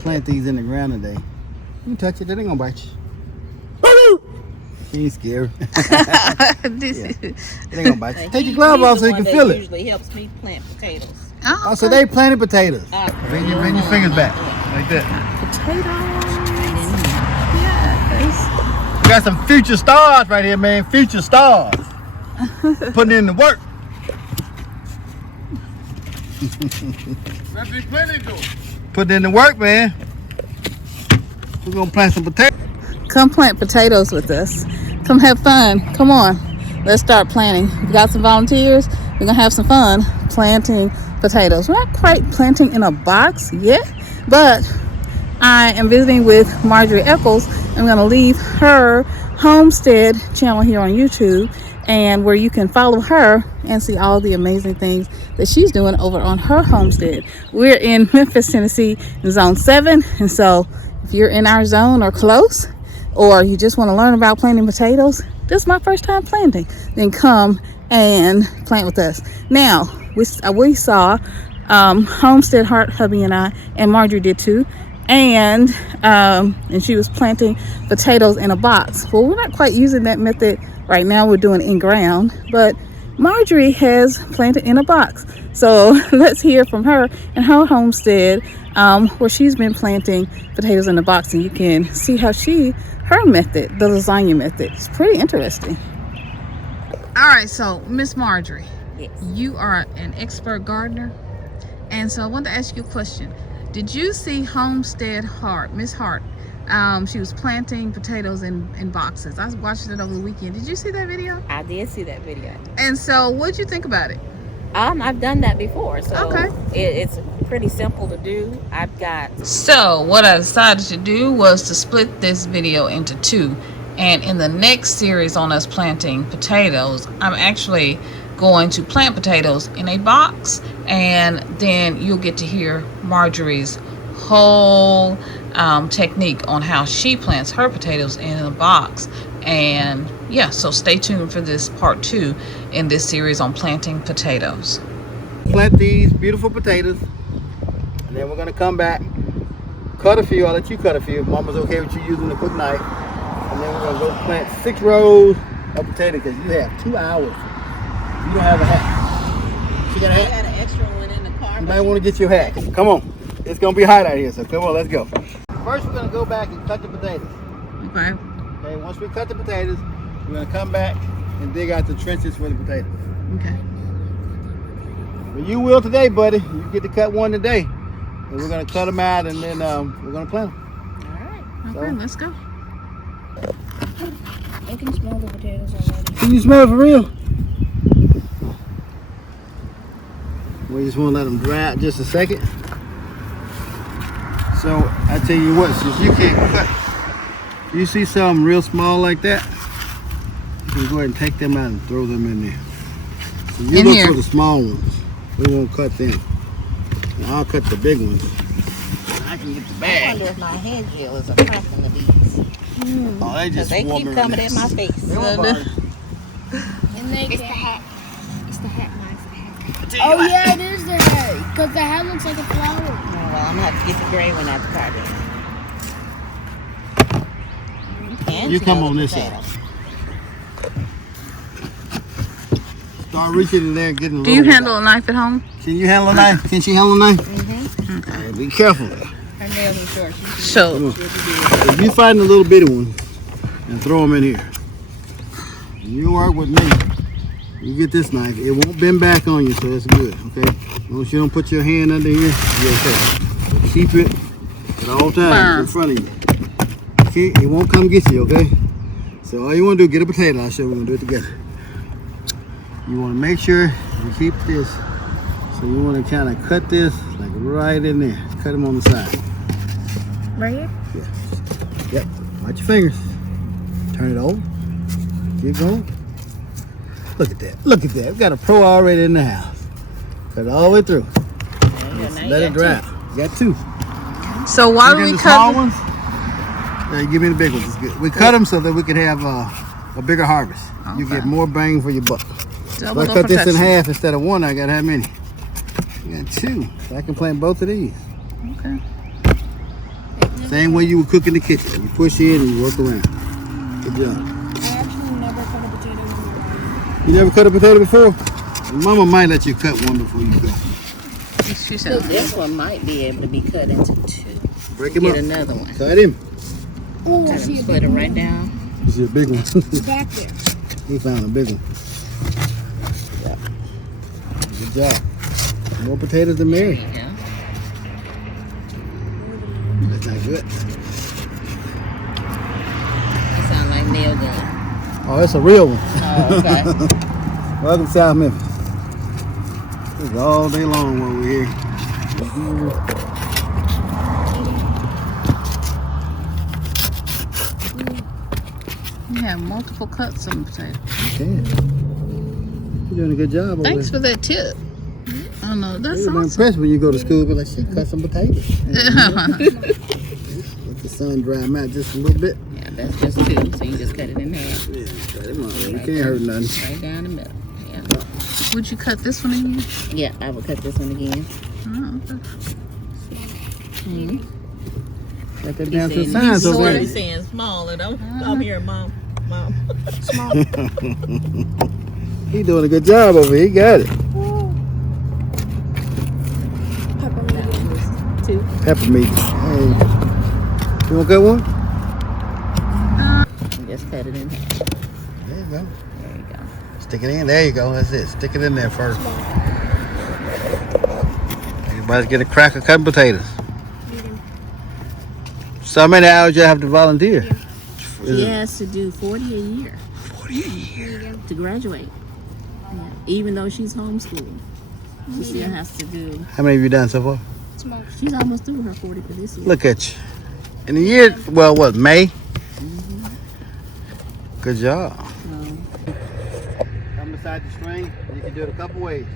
Plant these in the ground today. You can touch it, they ain't gonna bite you. She ain't scared. Yeah. It ain't gonna bite you. Take your glove off so you can feel it. Usually helps me plant potatoes. Oh, so they planted potatoes. Bring your fingers back, like that. Potatoes. We got some future stars right here, man. Future stars. Putting in the work. Putting in the work, man. We're gonna plant some potatoes. Come plant potatoes with us. Come have fun. Come on. Let's start planting. We got some volunteers. We're gonna have some fun planting potatoes. We're not quite planting in a box yet, but I am visiting with Marjorie Echols. I'm gonna leave her homestead channel here on YouTube, and where you can follow her and see all the amazing things that she's doing over on her homestead. We're in Memphis, Tennessee, in Zone 7, and so if you're in our zone or close, or you just want to learn about planting potatoes, this is my first time planting, then come and plant with us. Now, we saw Homestead Heart, Hubby and I, and Marjorie did too, and she was planting potatoes in a box. Well, we're not quite using that method right now. We're doing in ground, but Marjorie has planted in a box. So let's hear from her and her homestead, where she's been planting potatoes in a box, and you can see how her method, the lasagna method, is pretty interesting. All right, so Miss Marjorie, Yes. You are an expert gardener, and so I want to ask you a question. Did you see Homestead Heart, Miss Hart? She was planting potatoes in boxes. I was watching it over the weekend. Did you see that video? I did see that video. And so what'd you think about it? I've done that before, so Okay. It's pretty simple to do. So what I decided to do was to split this video into two, and in the next series on us planting potatoes, I'm actually going to plant potatoes in a box, and then you'll get to hear Marjorie's whole technique on how she plants her potatoes in a box. And yeah, so stay tuned for this part 2 in this series on planting potatoes. Plant these beautiful potatoes, and then we're gonna come back, cut a few. I'll let you cut a few if Mama's okay with you using a quick knife. And then we're gonna go plant 6 rows of potatoes, because you have 2 hours. You don't have a hat. She got a hat? I got an extra one in the car. You might want to get your hat. Come on. It's gonna be hot out here, so come on, let's go. First, we're gonna go back and cut the potatoes. Okay. Okay, once we cut the potatoes, we're gonna come back and dig out the trenches for the potatoes. Okay. But you will today, buddy. You get to cut one today. And we're gonna cut them out, and then we're gonna plant them. All right. Okay, let's go. I can smell the potatoes already. Can you smell it for real? We just want to let them dry out just a second. So I tell you what, since you can't cut, you see something real small like that, you can go ahead and take them out and throw them in there. So you look for the small ones. We won't cut them. And I'll cut the big ones. I can get the I bag. wonder if my hair gel is a problem of these. Oh, they just They swarming keep right coming now. in my face. They won't bother. It's the hat. It's the hat, Max. The hat. Oh, Yeah, it is the hat. Because the hat looks like a flower. Oh, well, I'm going to have to get the gray one out the car then. And You come smell on the this potatoes. side. Start reaching in there and getting a Do little. you handle a knife at home? Can you handle a knife? Can she handle a knife? Mm-hmm. All right, be careful. Her nails are short. So If you find the little bitty ones and throw them in here, you work with me. You get this knife. It won't bend back on you, so that's good. Okay. As long as you don't put your hand under here, you're okay. But keep it at all times in front of you. Okay. It won't come get you. Okay. So all you want to do, get a potato. I'll show you. We're gonna do it together. You want to make sure you keep this. So you want to kind of cut this like right in there. Cut them on the side. right here. Yeah. Yep. Watch your fingers. Turn it over. Keep going. Look at that. Look at that. We got a pro already in the house. Cut it all the way through. Just let it dry out. You got 2. So why do You we get the small cut? ones? Yeah, give me the big ones. It's good. We cut them so that we can have a bigger harvest. You Okay. get more bang for your buck. Double So I cut this in protection. half instead of 1. I got how many? I got 2. So I can plant both of these. Okay. Same way you would cook in the kitchen. You push in and you work around. Good job. I actually never cut a potato before. You never cut a potato before? Mama might let you cut one before you go. She said, This one might be able to be cut into two. Break him Get up. another one. Cut him. Oh, I Cut see him, a split big it one right down. You see a big one. back there. He found a big one. Yeah. Good job. More potatoes than Mary. Yeah. That's not good. It sounds like nail gun. Oh, that's a real one. Oh, okay. Welcome to South Memphis. It's all day long while we're here. you have multiple cuts on the potato. Okay. You're doing a good job over Thanks there. for that tip. Oh no, that's You're awesome. impressed when you go to school, but like, she cut some potatoes. Let the sun dry them out just a little bit. Yeah, that's just two, so you just cut it in half. Yeah, cut them out. You can't hurt nothing. Right down the middle. Yeah. Would you cut this one again? Yeah, I will cut this one again. Oh, okay. Mm-hmm. Cut that down to the signs over there. He's saying small, and I'm here, Mom. He doing a good job over here. He got it. Pepper medium. Two. Pepper meat. Hey. You want that one? Just cut it in half. There you go. There you go. Stick it in. There you go. That's it. Stick it in there first. Everybody's getting a crack of cutting potatoes. Medium. So how many hours you have to volunteer? She has to do 40 a year 40 a year. Medium. to graduate. Yeah. Even though she's homeschooled, she still has to do. How many have you done so far? Small. She's almost through her 40 for this year. Look at you. In a year, well, what, May? Good job. Come beside the string. You can do it a couple ways.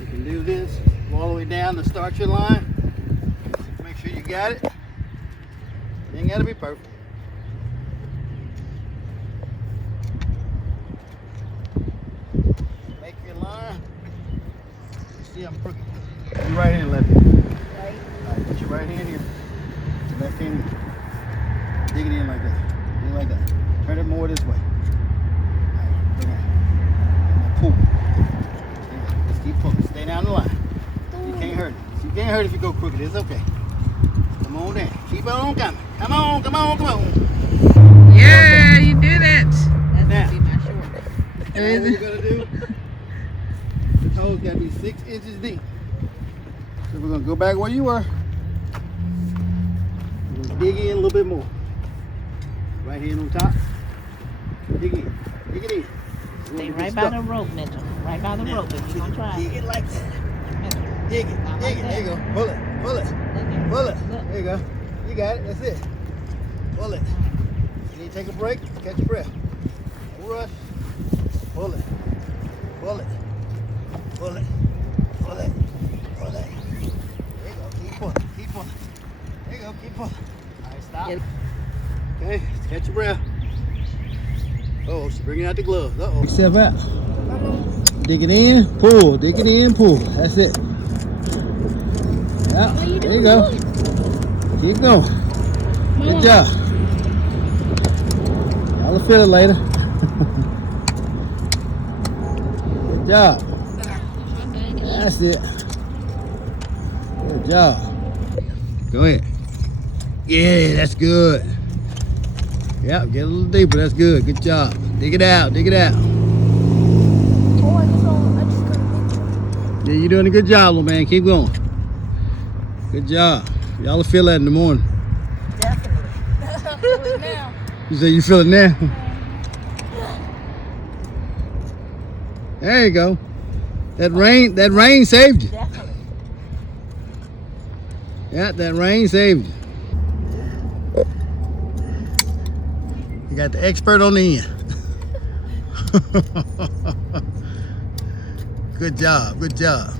You can do this, go all the way down to start your line. Make sure you got it. You ain't got to be perfect. Make your line. You see I'm crooked. You right hand, left hand. Right. All right, put your right hand here. Left hand. Dig it in like that. Dig it like that. Turn it more this way. All right, bring it. Now pull. Just keep pulling. Stay down the line. You can't hurt it. You can't hurt it if you go crooked. It's okay. Come on down. Keep on coming. Come on, come on, come on. Yeah, you did it. That's Now. gonna be my short. Now what you're gonna do? The toes gotta be 6 inches deep. So we're gonna go back where you were. We're gonna dig in a little bit more. Right hand on top. Dig in. Dig it in. Stay right by the rope, Mitchell. Right by the rope if you're gonna try. Dig it like that. Dig it. Dig it. There you go. Pull it. Pull it. Pull it. There you go. You got it. That's it. Pull it. You need to take a break. Catch your breath. No rush. Pull it. Pull it. Pull it. Pull it. Pull it. There you go. Keep pulling. Keep pulling. There you go. Keep pulling. All right, stop. Okay. Catch your breath. Oh, she's bringing out the gloves. Uh-oh. Step out. Dig it in, pull. Dig it in, pull. That's it. Yeah. There you go. Keep going. Good job. I'll feel it later. Good job. That's it. Good job. Go ahead. Yeah, that's good. Yep, get a little deeper. That's good. Good job. Dig it out. Dig it out. Oh, I just got a picture. Yeah, you're doing a good job, little man. Keep going. Good job. Y'all will feel that in the morning. Definitely. Feel it now. You say you feel it now? There you go. That rain saved you. Definitely. Yeah, that rain saved you. You got the expert on the end. Good job, good job.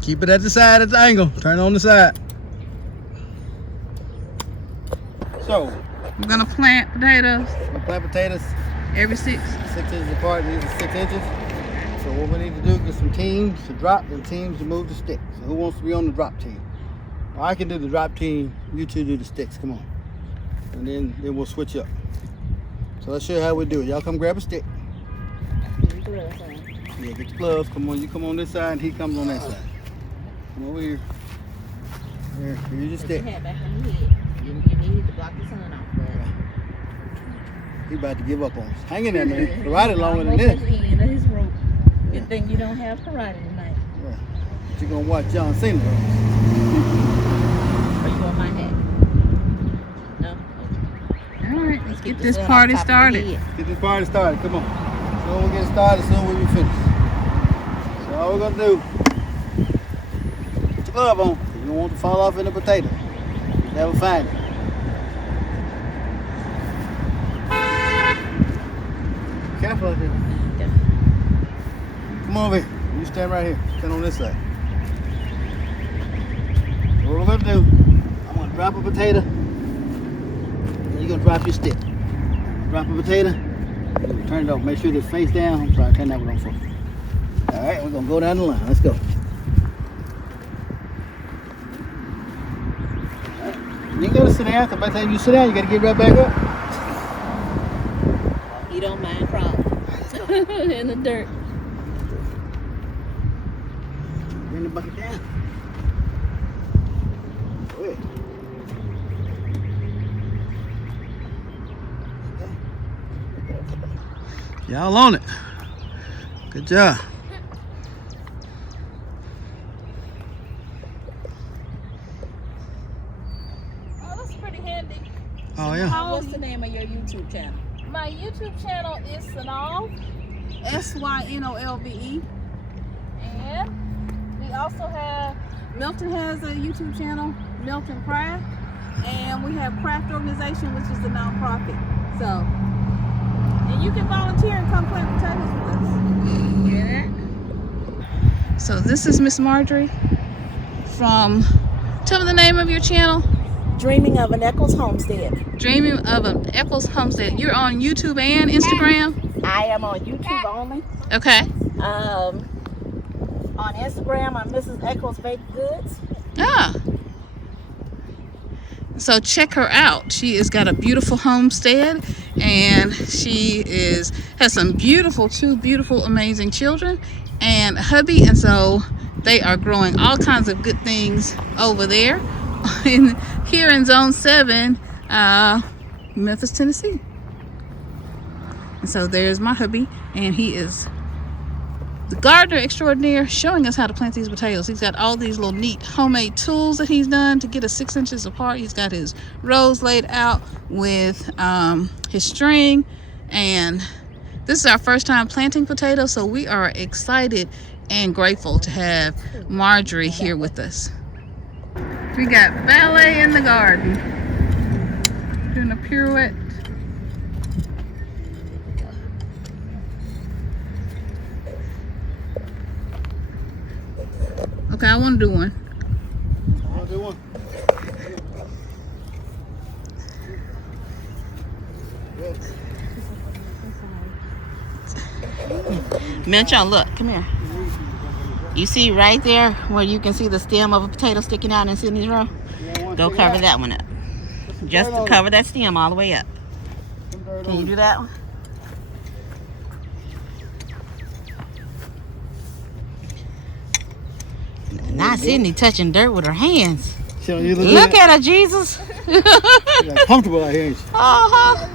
Keep it at the side, at the angle. Turn on the side. So, We're gonna plant potatoes We plant potatoes every 6. 6 inches apart. These are 6 inches. So what we need to do is get some teams to drop and teams to move the sticks. So who wants to be on the drop team? Or I can do the drop team. You two do the sticks. Come on. And then we'll switch up. So let's show you how we do it. Y'all come grab a stick. Yeah, get the gloves. Come on, you come on this side and he comes on that side. Come over here. Here, here's your stick. Back on your head. You need to block the sun off, but He about to give up on us. Hang in there, man. Karate longer than this. His rope. Good thing you don't have karate tonight. Yeah. But you're gonna watch John Cena. Are you on my hat? No. All right, let's get this party started. Get this party started. Come on. So we'll get started soon when we finish. So all we're gonna do, put your glove on. You don't want to fall off in the potato. Never find it. Careful out there. Come on over here. You stand right here. Stand on this side. So what we're gonna do, I'm gonna drop a potato. And you're gonna drop your stick. Drop a potato. Turn it over. Make sure it's face down. I'm trying to turn that one on first. All right, we're gonna go down the line. Let's go. You ain't gotta sit down, because by the time you sit down, you gotta get right back up. You don't mind crawling in the dirt. Bring the bucket down. Go ahead. Y'all on it. Good job. Oh, that's pretty handy. Oh, yeah. What's the name of your YouTube channel? My YouTube channel is Synolve, Synolve, and we also have, Milton has a YouTube channel, Milton Craft, and we have Craft Organization, which is the nonprofit. So, and you can volunteer and come plant potatoes with us. Yeah. So this is Miss Marjorie from, tell me the name of your channel. Dreaming of an Echols Homestead. Dreaming of an Echols Homestead. You're on YouTube and Instagram? I am on YouTube only. Okay. On Instagram, I'm Mrs. Echols Baked Goods. Ah. So check her out. She has got a beautiful homestead, and she has some two beautiful, amazing children, and a hubby, and so they are growing all kinds of good things over there. Here in Zone 7, Memphis, Tennessee. And so there's my hubby, and he is the gardener extraordinaire, showing us how to plant these potatoes. He's got all these little neat homemade tools that he's done to get us 6 inches apart. He's got his rows laid out with his string, and this is our first time planting potatoes, so we are excited and grateful to have Marjorie here with us. We got ballet in the garden, doing a pirouette. Okay, I want to do one. I want to do one. Milton, look, come here. You see right there where you can see the stem of a potato sticking out in Sydney's row? Go cover that one up. Just to cover that stem all the way up. Can you do that one? Not Sydney touching dirt with her hands. Look at her, Jesus. You're comfortable out here, ain't you? Uh-huh.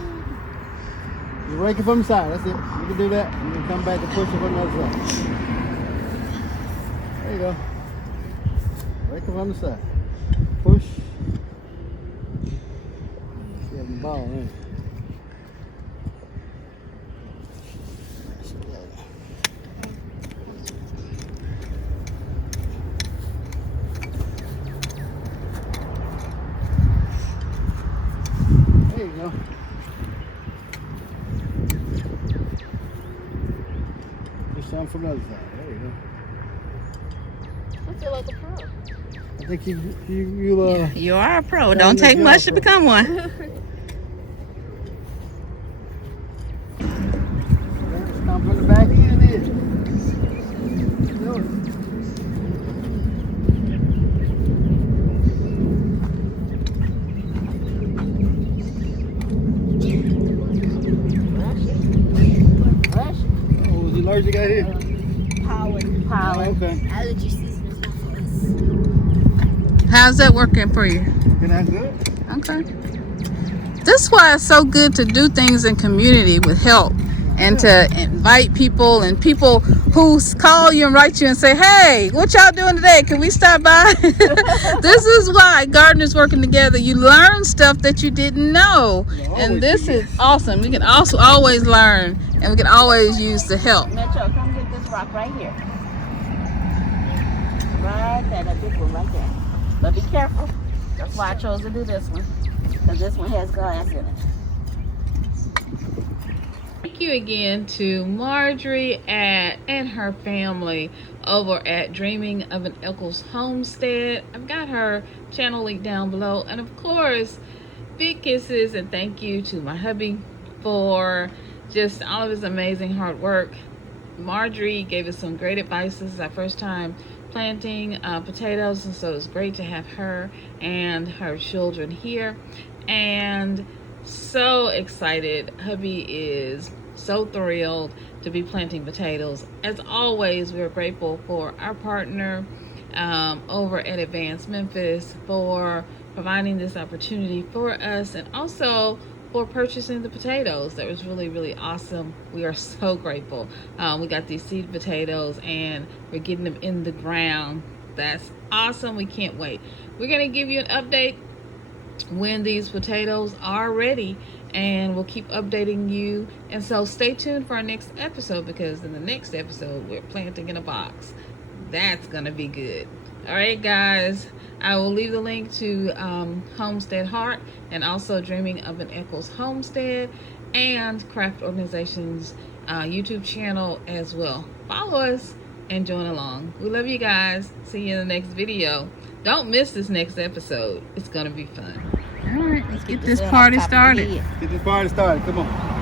Just rake it from the side. That's it. You can do that, and then come back and push it from the other side. There you go. Rake it from the side. Push. You have the ball, right? There you go. Just some from the other side. There you go. I feel like a pro. I think you You are a pro. Don't take much to become one. the back end is. Do it. Oh, was he allergic out here? Pollen. Oh, okay. Allergy season is not for us. How's that working for you? Looking that good? Okay. This is why it's so good to do things in community with help and to invite people and people who call you and write you and say, hey, what y'all doing today? Can we stop by? This is why gardeners working together. You learn stuff that you didn't know. And this is awesome. We can also always learn and we can always use the help. Metro, come get this rock right here. Right there, that big one right there. But be careful. That's why I chose to do this one. Because this one has glass in it. Thank you again to Marjorie and her family over at Dreaming of an Echols Homestead. I've got her channel link down below. And of course, big kisses and thank you to my hubby for just all of his amazing hard work. Marjorie gave us some great advice. This is our first time planting potatoes, and so it's great to have her and her children here. And so excited. Hubby is so thrilled to be planting potatoes. As always, we're grateful for our partner over at Advanced Memphis for providing this opportunity for us and also for purchasing the potatoes. That was really, really awesome. We are so grateful. We got these seed potatoes and we're getting them in the ground. That's awesome. We can't wait. We're going to give you an update when these potatoes are ready and we'll keep updating you. And so stay tuned for our next episode, because in the next episode we're planting in a box. That's gonna be good. All right, guys, I will leave the link to Homestead Heart and also Dreaming of an Echols Homestead and Craft Organization's YouTube channel as well. Follow us and join along. We love you guys. See you in the next video. Don't miss this next episode. It's gonna be fun. All right, let's get this party started. Get this party started. Come on.